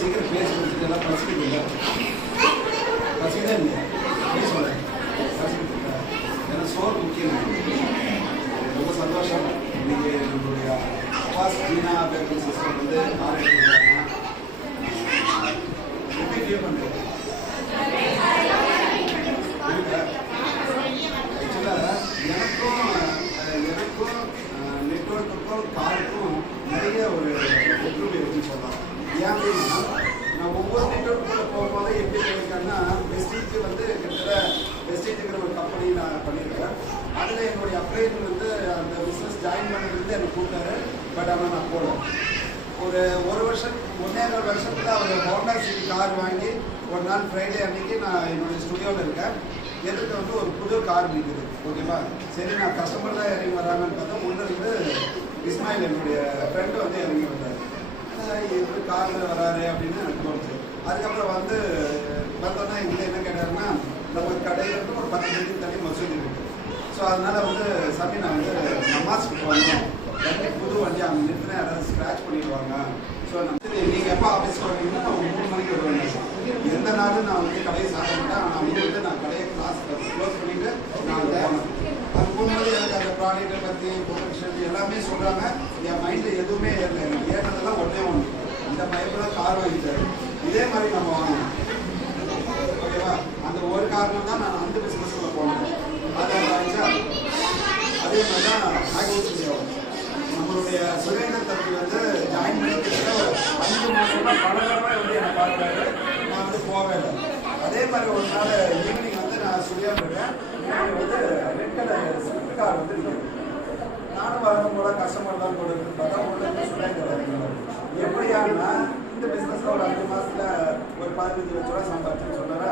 சீக்கிரம் பேசி கொடுத்துட்டு எல்லாம் பசிக்குது இல்லை பசிதான் இல்லையா சொல்ல பசிக்குது ஏன்னா சோறு முக்கியம். ரொம்ப சந்தோஷம். இன்னைக்கு நம்மளுடைய அப்பாஸ் ஜீனா பேக்கரி சிஸ்டம் வந்து ஆரம்பிச்சிருக்காங்க. எப்படி ஃபீல் பண்ணுறது? ஆக்சுவலாக எனக்கும் நெட்வொர்க்குக்கும் காருக்கும் நிறைய ஒரு ஒற்றுமை இருக்குன்னு சொல்லலாம். ஏன் அப்படின்னா நான் ஒவ்வொரு நெட்வொர்க்குள்ள போகும்போது எப்படி போயிருக்கேன்னா வெஸ்டீஜ் வந்து கிட்டத்தட்ட வெஸ்டீஜுங்கிற ஒரு கம்பெனி நான் பண்ணியிருக்கேன். அதில் என்னுடைய அப்ளைன் வந்து அந்த பிஸ்னஸ் ஜாயின் பண்ணுறது எனக்கு கூப்பிட்டாரு. பட் ஆனால் நான் போகல. ஒரு வருஷம் 1.5 வருஷத்துல அவர் ஹோண்டா சிட்டி கார் வாங்கி ஒரு நாள் ஃப்ரைடே அன்னைக்கு நான் என்னுடைய ஸ்டுடியோவில் இருக்கேன். எதிர்த்து வந்து ஒரு புது கார் நிற்குது. ஓகேவா, சரி நான் கஸ்டமர் தான் இறங்கி வராங்கன்னு பார்த்தா உள்ள இருந்து இஸ்மாயில் என்னுடைய ஃப்ரெண்டு வந்து இறங்கி வந்தார். எப்படி காரில் வராரு அப்படின்னு எனக்கு தோணுச்சு. அதுக்கப்புறம் வந்தோன்னா எங்கிட்ட என்ன கேட்டாருன்னா நம்ம கடையிலேருந்து ஒரு 10 நிமிஷம் தள்ளி மசூதி இருக்குது. ஸோ அதனால வந்து சாமி நான் வந்து நமாஸ்க்கு வரணும், வண்டி புது வண்டி அவங்க நிறுத்தினா யாராவது ஸ்க்ராட்ச் பண்ணிடுவாங்க. ஸோ நீங்கள் எப்போ ஆஃபீஸ்க்கு வரீங்கன்னா நான் 3 மணிக்கு வருவேன். எந்த நாளும் நான் வந்து கடையை சாப்பிட மாட்டேன். ஆனால் அவங்க வந்து நான் கடையை க்ளோஸ் பண்ணிவிட்டு நான் போனேன். அது போகும்போது எனக்கு அந்த ப்ராடக்ட்டை பற்றி ப்ரொடக்ஷன் எல்லாமே சொல்கிறாங்க. என் மைண்டில் எதுவுமே ஏறல. எனக்கு ஏறினதெல்லாம் ஒன்றே இந்த மைப்பில் கார் வாங்கிட்டாரு. இதே மாதிரி நம்ம வாங்கணும். ஓகேவா, அந்த ஒரு காரணம் தான் நான் அந்த பிஸ்னஸில் போனேன். அதான் ஆயிடுச்சா. அதே மாதிரி தான் நாகூர் நம்மளுடைய சுரேந்தர் தம்பி வந்து ஜாயின் பண்ணிக்கிட்ட ஒரு 5 மாதம்னா பலகாரமாக வந்து என்னை பார்க்குறாரு. நான் வந்து போகவே இல்லை. அதே மாதிரி ஒரு நாள் ஈவினிங் வந்து நான் சுழியாக இருக்கேன். வந்து ரெட் கலர் ஸ்விஃப்ட் கார் வந்து இருக்குது. நானும் வரணும் போல கஸ்டமர் தான் போல இருக்குன்னு பார்த்தா உள்ள சுரேந்தர் எப்படியானா இந்த பிஸ்னஸில் ஒரு 5 மாதத்தில் ஒரு 15 லட்ச ரூபா சம்பாதிச்சுன்னு சொன்னாரா.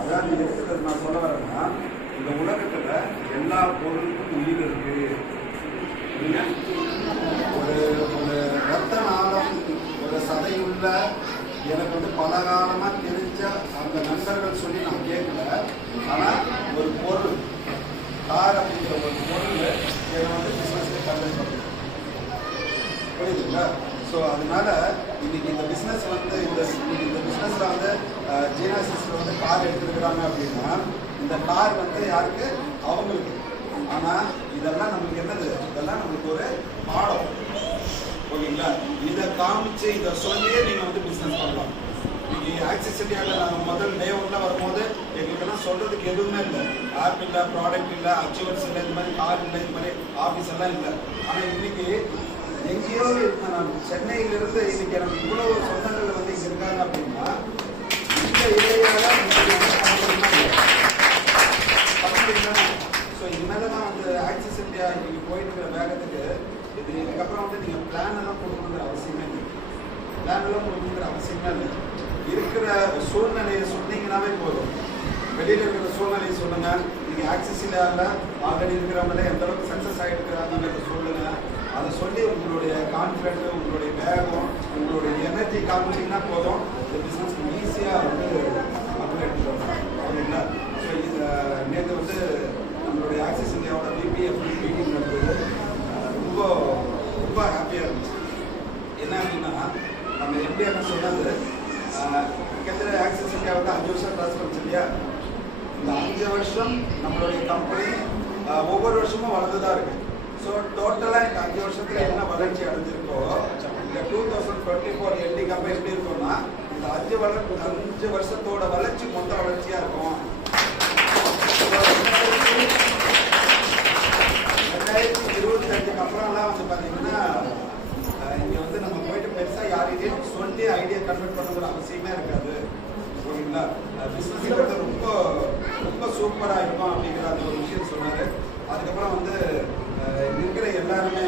அதான் நீ எடுத்துக்கிறது நான் சொல்ல வரேன்னா இந்த உலகத்துல எல்லா பொருளுக்கும் உயிர் இருக்கு. ஒரு ரத்த நாளம் ஒரு சதையுள்ள எனக்கு வந்து பல காலமா தெரிஞ்ச அந்த நண்பர்கள் சொல்லி நான் கேட்கல. ஆனா ஒரு பொருள் கார் அப்படிங்கிற ஒரு பொருள் என்னை வந்து பிசினஸ்ல கன்வெர்ட் பண்ணுது. புரியுதுங்களா? ஸோ அதனால இன்னைக்கு இந்த பிஸ்னஸ் வந்து இந்த பிஸ்னஸ்ல வந்து ஜீனா சிஸ்டர் வந்து கார் எடுத்துருக்குறாங்க அப்படின்னா இந்த கார் வந்து யாருக்கு? அவங்களுக்கு. ஆனால் இதெல்லாம் நம்மளுக்கு என்னது? இதெல்லாம் நம்மளுக்கு ஒரு பாடம். ஓகேங்களா? இதை காமிச்சு இதை சொல்லியே நீங்கள் வந்து பிஸ்னஸ் பண்ணலாம். இன்னைக்கு ஆக்சிஸ் இந்தியாவில் நாங்கள் முதல் டே 1 வரும்போது எங்களுக்கெல்லாம் சொல்றதுக்கு எதுவுமே இல்லை. ஆப் இல்லை, ப்ராடக்ட் இல்லை, அச்சீவர்ஸ் இல்லை, இந்த மாதிரி கார் இல்லை, இந்த மாதிரி ஆஃபீஸ் எல்லாம் இல்லை. ஆனால் இன்னைக்கு எங்கேயோ இருக்கேன் நான். சென்னையிலிருந்து இன்னைக்கு எனக்கு இவ்வளவு சொந்தங்கள் வந்து இங்கே இருக்காங்க அப்படின்னா இந்த ஏரியாவில் ஸோ இனிமேல் தான் வந்து ஆக்சிஸ் இந்தியா இன்னைக்கு போயிட்டு இருக்கிற வேகத்துக்கு இதுக்கப்புறம் வந்து நீங்கள் பிளான் எல்லாம் கொடுக்கணுங்கிற அவசியமே இல்லை. பிளான் எல்லாம் கொடுக்கணுங்கிற அவசியமே இல்லை. இருக்கிற சூழ்நிலையை சொன்னீங்கன்னாவே போதும். வெளியில் இருக்கிற சூழ்நிலையை சொல்லுங்க. நீங்கள் ஆக்சிஸ் இந்தியாவில் ஆல்ரெடி இருக்கிறவங்களே எந்த அளவுக்கு சக்ஸஸ் ஆகிருக்கிறாங்கிறத சொல்லுங்க. அதை சொல்லி உங்களுடைய கான்ஃபிடென்ட், உங்களுடைய வேகம், உங்களுடைய எனர்ஜி காமிச்சிங்கன்னா போதும். இந்த பிஸ்னஸ் ஈஸியாக வந்து அப்கிரேட் பண்ணலாம். ஓகேங்களா? ஸோ இது நேற்று வந்து நம்மளுடைய ஆக்சிஸ் இந்தியாவோட பிபிஎஃப் மீட்டிங் நடந்தது. ரொம்ப ரொம்ப ஹாப்பியாக இருந்துச்சு. என்ன அப்படின்னா நம்ம எப்படி என்ன சொன்னது கிட்டத்தட்ட ஆக்சிஸ் இந்தியா வந்து 5 வருஷம் ட்ரான்ஸ்ஃபர் இல்லையா? இந்த 5 வருஷம் நம்மளுடைய கம்பெனி ஒவ்வொரு வருஷமும் வளர்ந்துதான் இருக்கு. ஸோ டோட்டலாக இந்த 5 வருஷத்தில் என்ன வளர்ச்சி அடைஞ்சிருக்கோ இந்த 2024 எண்டிங் அப்போ எப்படி இருக்கும்னா இந்த 5 வருஷத்தோட வளர்ச்சி மொத்த வளர்ச்சியாக இருக்கும். 2025 அப்புறம்லாம் வந்து பார்த்தீங்கன்னா இங்கே வந்து நம்ம போயிட்டு பெருசாக யாரையும் சொல்லி ஐடியா கன்வெர்ட் பண்ணுங்கிற அவசியமே இருக்காது. ஓகேங்களா? பிஸ்னஸ் வந்து ரொம்ப ரொம்ப சூப்பராக இருக்கும் அப்படிங்கிற அந்த ஒரு விஷயம் சொன்னார். அதுக்கப்புறம் வந்து இருக்கிற எல்லாருமே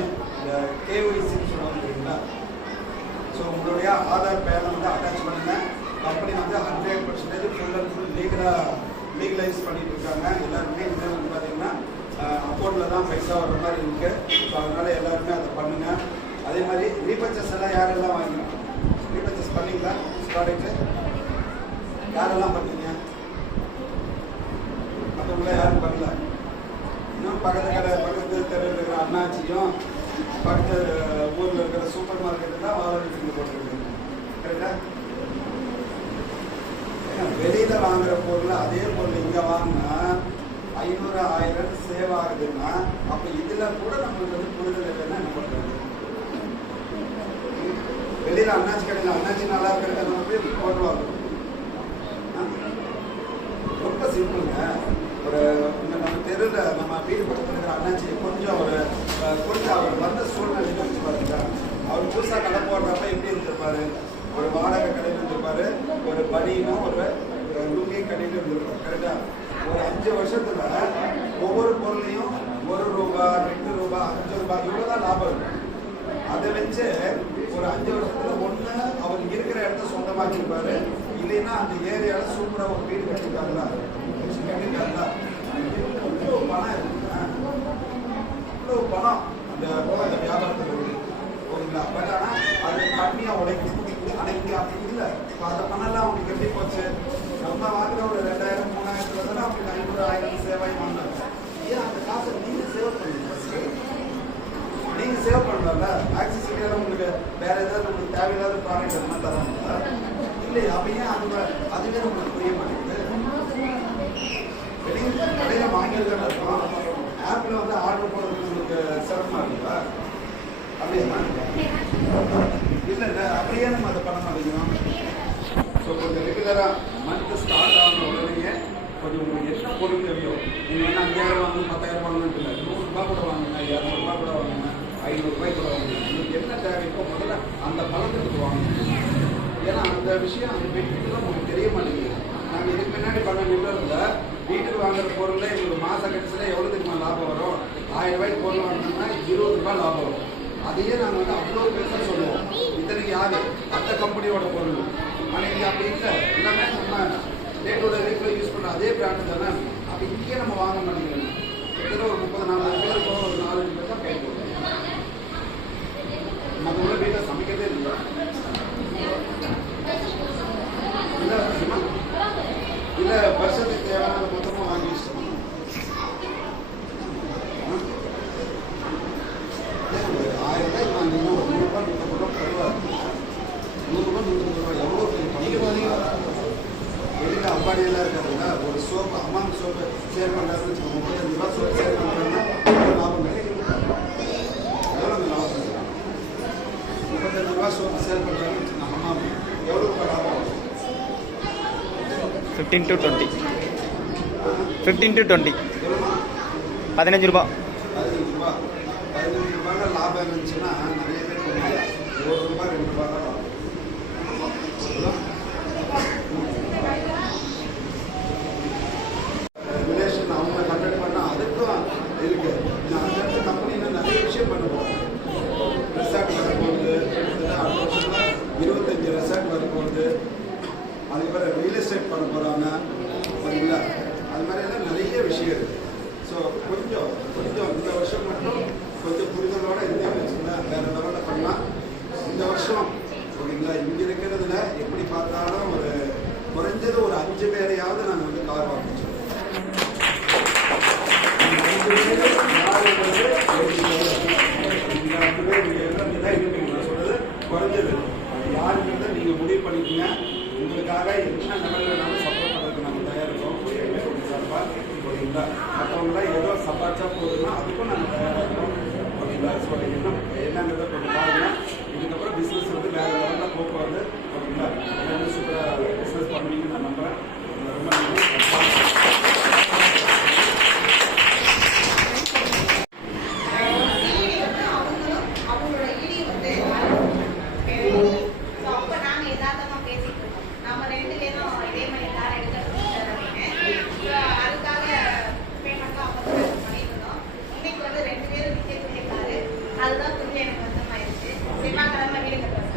கேஒய்சின்னு சொல்லுவாங்க தெரியுங்களா? ஸோ உங்களுடைய ஆதார் பேனை வந்து அட்டாச் பண்ணுங்க. கம்பெனி வந்து 100% ஃபுல் அண்ட் ஃபுல் லீகலைஸ் பண்ணிட்டு இருக்காங்க. எல்லாருமே இனிமேல் வந்து பார்த்தீங்கன்னா அக்கௌண்ட்டில் தான் பைசா வர்ற மாதிரி இருக்கு. ஸோ அதனால எல்லாருமே அதை பண்ணுங்க. அதே மாதிரி ரீபர்ச்சஸ் எல்லாம் யாரெல்லாம் வாங்கிக்கலாம்? ரீபர்ச்சஸ் பண்ணீங்களா? ப்ராடக்ட்டு யாரெல்லாம் பண்ணீங்க? மற்றவங்கள யாரும் பண்ணல. இன்னும் பக்கத்து தெருவில் இருக்கிற அண்ணாச்சியும் பக்கத்து ஊரில் இருக்கிற சூப்பர் மார்க்கெட்டு தான் ஆல்ரெடி போட்டுருக்காங்க. வெளியில வாங்குற பொருள் அதே பொருள் இங்க வாங்கினா 500 1000 சேவ் ஆகுதுன்னா அப்ப இதுல கூட நம்மளுக்கு வந்து புரிதல் இல்லைன்னா என்ன பண்றது? வெளியில அண்ணாச்சி கடையில் அண்ணாச்சி நல்லா இருக்கிறத நம்ம போய் போடுவாங்க. ரொம்ப சிம்பிளுங்க. ஒரு நம்ம தெருவில் நம்ம வீடு பக்கத்தில் இருக்கிற அண்ணாச்சி கொஞ்சம் அவர் வந்த சூழ்நிலை வச்சு பாருங்க. அவர் புதுசாக கடை போடுறப்ப எப்படி இருந்திருப்பாரு? ஒரு வாடகை கடையில் இருந்திருப்பாரு, ஒரு பனியும் ஒரு லுங்கியும் கடையில் இருந்திருப்பாரு. கரெக்டா? ஒரு 5 வருஷத்துல ஒவ்வொரு பொருளையும் 1 ரூபா 2 ரூபா 5 ரூபாய் இவ்வளவுதான் லாபம் இருக்கும். அதை வச்சு ஒரு 5 வருஷத்துல ஒண்ணு அவர் இருக்கிற இடத்த சொந்தமாக்கிருப்பாரு, இல்லைன்னா அந்த ஏரியால சூப்பரா ஒரு வீடு கட்டிருக்காங்களா கட்டிருக்காங்களா இவ்வளவு பணம் இருக்குங்க. இவ்வளவு பணம் அந்த வியாபாரத்தில் இருக்கு. ஓகேங்களா? பட் ஆனா அது கம்மியா உழைக்கும். அன்னைக்கு அப்படி இல்லை. அந்த பணம்லாம் அவங்களுக்கு எப்படி போச்சு? நம்ம வாங்குற ஒரு 2000 3000 தானே அவங்களுக்கு 500 1000 சேவாய் வாங்கினாங்க. ஏன் அந்த காசை நீங்க சேவ் பண்ணுங்க? நீங்க சேவ் பண்ணல. ஆக்சிஸ் இந்தியாவில் உங்களுக்கு வேற ஏதாவது உங்களுக்கு தேவையில்லாத ப்ராடக்ட் எதுனா தராங்களா? இல்லை. அப்ப ஏன் அதுவே உங்களுக்கு புரிய மாட்டேங்குது? வெளியே கடையில வாங்கியிருக்காங்க இருக்கும். ஆப்ல வந்து ஆர்டர் போடுறதுக்கு உங்களுக்கு சிரமமா இருக்குங்களா? அப்படியா? இல்லை இல்லை. அப்படியே நம்ம அதை பண்ண மாட்டேங்கிறோம். ஸோ கொஞ்சம் ரெகுலரா மந்த் ஸ்டார்ட் ஆன உடனே கொஞ்சம் உங்களுக்கு என்ன பொருள் தெரியும். நீங்கள் என்ன 5000 வாங்கணும் 10000 வாங்கணும்னு இல்லை. 100 ரூபாய் கூட வாங்குங்க, 200 ரூபாய் கூட வாங்குங்க, 500 ரூபாய் கூட வாங்குங்க. உங்களுக்கு என்ன தேவைக்கோ முதல்ல அந்த பழக்கத்துக்கு வாங்குங்க. ஏன்னா அந்த விஷயம் அந்த பெனிஃபிட்லாம் உங்களுக்கு தெரிய மாட்டேங்குது. நாங்கள் இதுக்கு முன்னாடி பண்ண நிறுவனத்தில் வீட்டுக்கு வாங்குற பொருளில் எங்களுக்கு மாத கடைசியில் எவ்வளோ தெரியுமா லாபம் வரும்? 1000 ரூபாய்க்கு பொருள் வாங்கினோம்னா 20 ரூபாய் லாபம் வரும். அதையே நாங்கள் வந்து அவ்வளோ பேச சொல்லுவோம். இத்தனைக்கு யாரு அந்த கம்பெனியோட பொருள். ஆனால் இங்கே அப்படி இல்லை. எல்லாமே நம்ம டேட்டோட ரேட்டில் யூஸ் பண்ணுற அதே பிராண்டு தானே. அப்போ இங்கேயே நம்ம வாங்க மாட்டேங்கிறோம். கிட்டத்தட்ட ஒரு 30-40 பேர் இருக்கோம். ஒரு 4-5 பேர் தான் கேட்குறோம். நம்ம உள்ள வீட்டில் சமைக்கிறதே இல்லை. இல்லை வருஷத்துக்கு தேவையான மொத்தமாக வாங்கி வச்சுட்டோம். 1000 ரூபாய்க்கு வாங்கினா ஒரு 100 ரூபாய் 150 ரூபாய் தருவார். 100 ரூபாய் 150 ரூபாய் எவ்வளோ பெரிய வெளியில் அம்பாடியெல்லாம் இருக்காதுல்ல. ஒரு சோப்பு அம்மாவுக்கு சோப்பு சேர் பண்ணுறாருன்னு வச்சுக்கோங்க. 35 ரூபா சோப்பு சேர் பண்ணுறாங்கன்னா லாபம் கிடைக்கும். எவ்வளோ லாபம் கிடைக்கும்? 35 ரூபா சோப்பு சேல் பண்ணுறாருன்னு வச்சுக்கோங்க. அம்மாவுக்கு எவ்வளோ ரூபாய் லாபம்? 15 to 20. 15 to 20. 15 ரூபா. 15 ரூபா. 15 ரூபாய்ல லாபம் இருந்துச்சுன்னா நிறைய பேர் பண்ணுவாங்க. 1 ரூபாய் 2 ரூபாய் தான் லாபம். ரிலேஷன் அவங்க கண்டக்ட் பண்ணால் அதுக்கும் இருக்கு. அந்த இடத்துல கம்பெனியில் நிறைய விஷயம் பண்ணுவோம். ரெசார்ட் வரப்போகுது. அடுத்த வருஷத்தில் 25 ரெசார்ட் வரப்போகுது. அதுக்கப்புறம் ரியல் எஸ்டேட் பண்ண போகிறாங்க. சரிங்களா? அது மாதிரியெல்லாம் நிறைய விஷயம் இருக்குது. ஸோ கொஞ்சம் இந்த வருஷம் மட்டும் கொஞ்சம் புரிதலோட இருந்தே வச்சுக்கலாம். வேறு லெவலில் பண்ணலாம். இந்த வருஷம் ஓகேங்களா? இங்கே இருக்கிறதுல எப்படி பார்த்தாலும் ஒரு குறைஞ்சது ஒரு 5 பேரையாவது நாங்கள் வந்து கார் வாங்கிச்சோம். 5 பேர் நான் சொல்றது குறைஞ்சது. யாருங்கிறத நீங்கள் முடிவு பண்ணிக்கங்க. உங்களுக்காக என்ன லெவலில் சப்போர்ட் பண்ணுறதுக்கு நாங்கள் தயார் இருக்கோம். சார்பாக ஓகேங்களா? மற்றவங்களாம் ஏதோ சம்பாதிச்சா போதுன்னா அதுக்கும் நாங்கள் தயாராக இருக்கோம். ஓகேங்களா? ஸோ என்னங்கிறத கொஞ்சம் பாருங்கள். இதுக்கப்புறம் பிஸ்னஸ் வந்து வேறு லெவலில் போக்குவரத்து. ஓகேங்களா? எல்லாமே சூப்பராக பிஸ்னஸ் பண்ணுவீங்கன்னு நான் நம்புகிறேன். ரொம்ப நன்றி. அதுதான் கொஞ்சம் எனக்கு வந்து செவ்வாய்க்கிழமை வீடு கட்டுறேன்.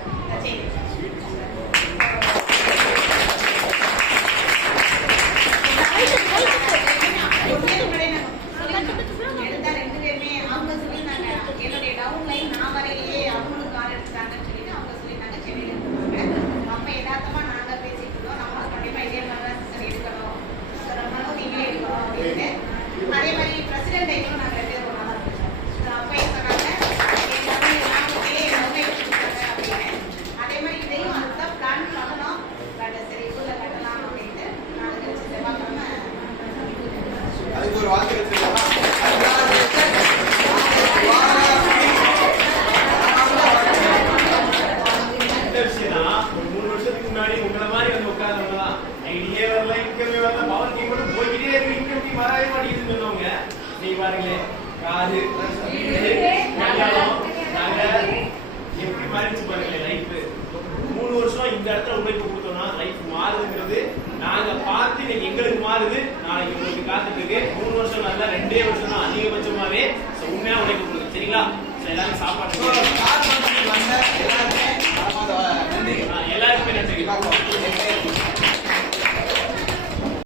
காது கல்யாணம் நாங்க எப்படி மாறிச்சு பாருங்க லைஃப் 3 வருஷம் இந்த இடத்துல உழைப்பு கொடுத்தோம்னா லைஃப் மாறுதுங்கிறது நாங்க பார்த்து இன்னைக்கு எங்களுக்கு மாறுது நாளைக்கு உங்களுக்கு காத்துட்டு இருக்கு 3 வருஷம் நல்ல 2 வருஷம் தான் அதிகபட்சமாவே உண்மையா உழைப்பு கொடுக்கு சரிங்களா எல்லாரும் சாப்பாடு எல்லாருக்குமே நன்றி